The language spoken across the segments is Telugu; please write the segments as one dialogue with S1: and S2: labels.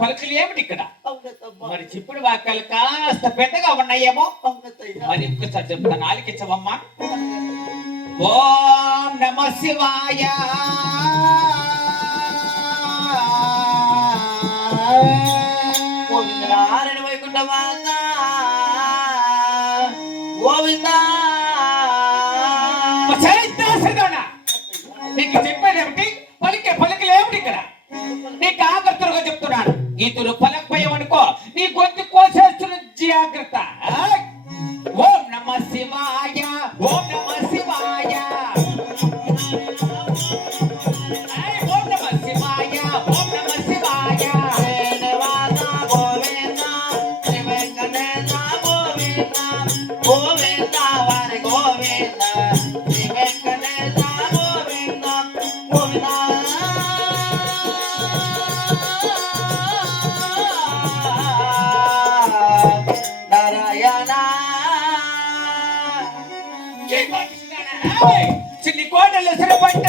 S1: పలుకులు ఏమిటి ఇక్కడ? మరి చెప్పుడు వాక్యాలు కాస్త పెద్దగా ఉన్నాయేమో. మరి ఇంకొకసారి చెప్తాను ఆలికించవమ్మా ఓం నమ శివాయ.
S2: గోవిందనారాయణ వైకుంఠమాత. గోవింద.
S1: గీతులు అనుకో నీ గొంతు కోసేస్తున్న జాగ్రత్త.
S2: Chinni கோட்டல
S1: சிறப்பட்ட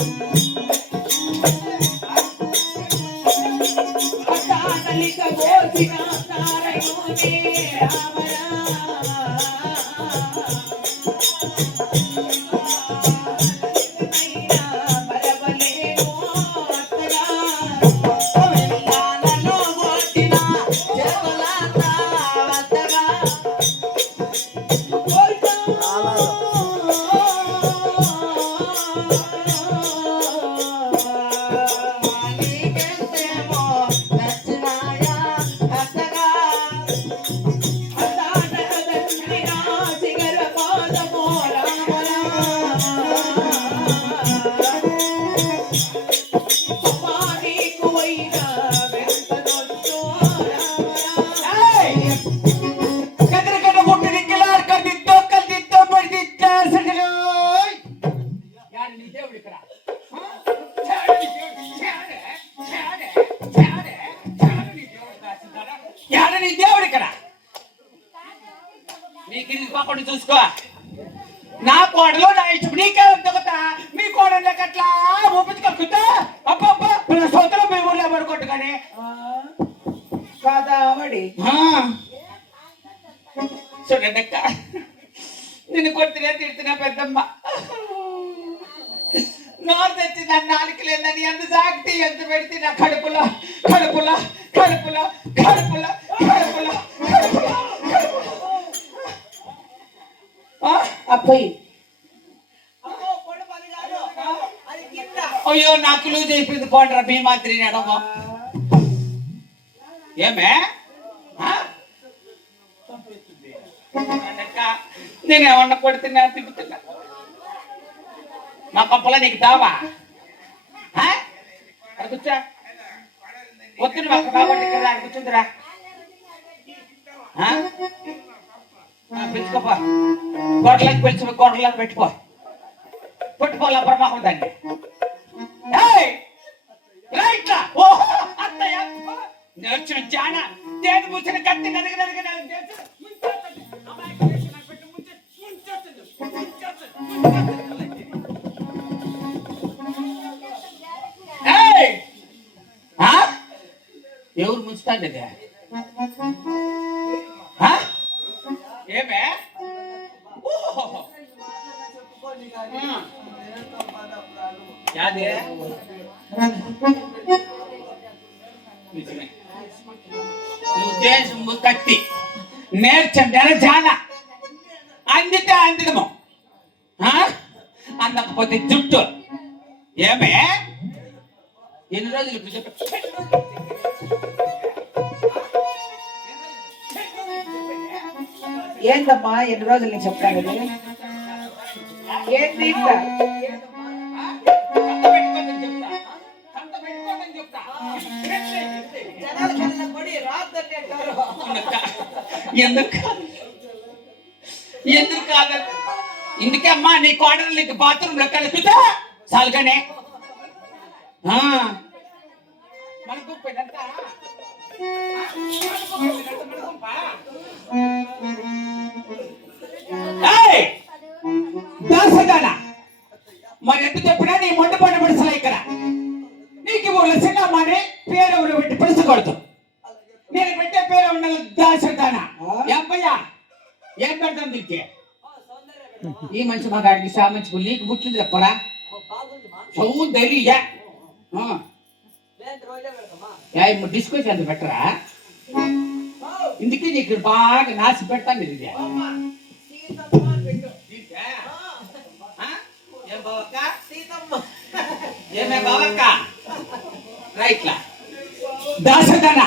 S1: Thank you. ಮಾಡಿ పక్కన చూసుకో. నా కోడలో నా ఇష్టం. నీకే దొంగతా మీ కోడలు లెక్క అట్లా ఊపించుకోకుంటా అబ్బబ్బ పిల్ల సోదరు మీ ఊర్లో పడుకోట్టు కానీ.
S2: కాదావడి.
S1: చూడండి అక్క. నిన్ను కొట్టినా తిడుతున్నా పెద్దమ్మ. నోరు తెచ్చి నన్ను నాలుకలేదని ఎంత సాగితే ఎంత పెడితే నా కడుపులో కడుపులో కడుపులో కడుపులో.
S2: అప్పయి
S1: అయ్యో నాకు లూజ్ అయిపోయింది పోండ్రా భీమాద్రి నడమ ఏమే ఆ? అన్నక్క, నేను ఏమన్నా కొడుతున్నా తిప్పుతున్నా మా కొంపలో నీకు దావా ఆ? అక్కడ కూర్చో వద్దు నువ్వు అక్కడ కాబట్టి కదా అక్కడ కూర్చుందిరా ఆ? ఆ, పిలుచుకోపో గొడవలకు పిలిచి గొడవలకు పెట్టుకో పెట్టుకోవాలా ప్రమాదం దాన్ని ఏయ్! రైట్లా ఓహో అత్తయ్య నేర్చిన జాన తేడు పూసిన కత్తి నరగ నరగ నరగ చేసి నేర్చం నెరజాన అందితే అందిదము. ఆ? అందకపోతే జుట్టు. ఏమే? ఎన్ని రోజులు
S3: ఏందమ్మా ఎన్ని రోజులు నేను చెప్తాను? ఏంది
S1: చెప్తా ఎందుకు? కాదు? ఎందుకు కాదు? ఇందుకే అమ్మా నీ కోడలు నీకు బాత్రూమ్లో కలుపుతా చాలుగానే ఆ. మన గుంపు ఇదంతా. మరి ఎంత చెప్పినా నీ మొండ ఏం తిట్టే ఈ మంచి మగాడికి సా మంచి నీకు గుట్టింది చెప్పరా సౌందర్య డిస్కస్ అంత పెట్టరా? ఇందుకే నీకు బాగా నాసి పెడతాను ఇది. ఏం బావక్క? ఏమే బావక్క? రైట్లా. దాసదనా.